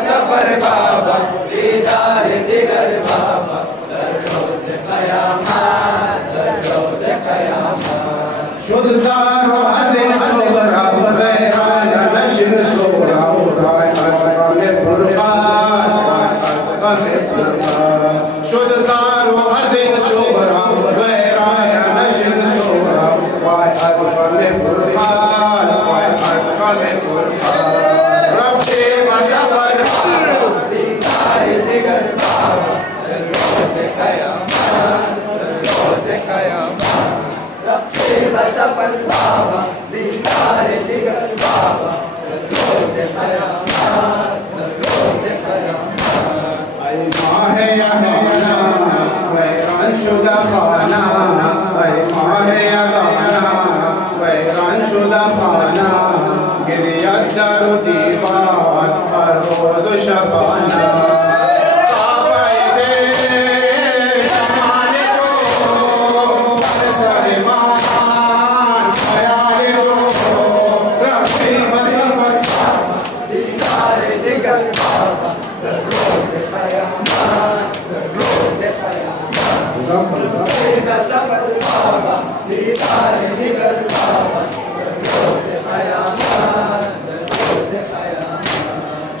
सफर बाबा दीदार दिगर बाबा रोज कयामत रोज कयामत शुद्ध सारो हसन सोबरा बहरान नशर सोबरा उठाए असकाल फुरकान असकाल फुरकान शुद्ध सारो हसन सोबरा बहरान नशर सोबरा उठाए असकाल फुरकान असकाल फुरकान सफर बाबा दीदार दिगर बाबा रोज कयामत रोज कयामत ऐ माहे यमाना वैरान शुदा खाना ऐ माहे यमाना वैरान शुदा खाना गिरियत दारू दीवार हर रोज शबाना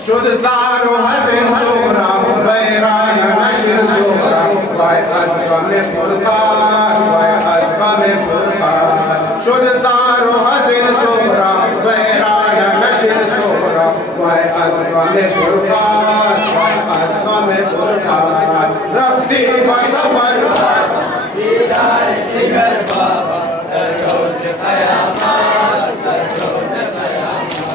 शुद्ध सारो हसन सोबरा बैरान नशर सोबरा वाय असकाल फुरकान वाय असकाल फुरकान शुद्ध सारो हसन सोबरा बैरान नशर सोबरा वाय असकाल फुरकान वाय असकाल फुरकान रफ्ती बसफर दीदार दिगर बाबा रोज कयामत रोज कयामत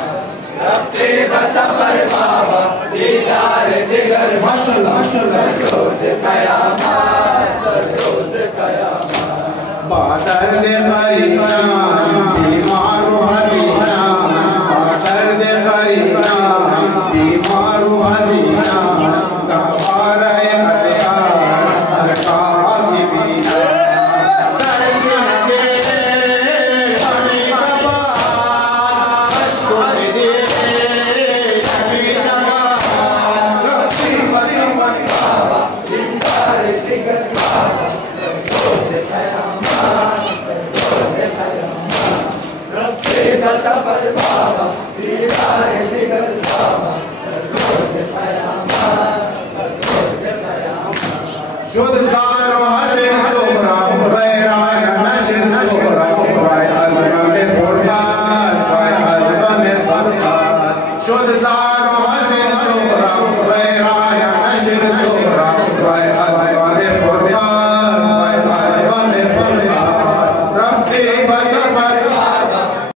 रफ्ती बसफर बाबा दीदार दिगर माशाअल्लाह माशाअल्लाह रोज कयामत रोज कयामत बादर दे मरीना बीमार हसीना बादर दे मरीना बीमार हसीना गवार है असकार हरका की बीना दर्शन दे हमें कबार अश्को से दे हमें जबार रफ्ती बसफर बाबा दीदार दिगर बाबा रोज कयामत रोज कयामत रफ्ती बसफर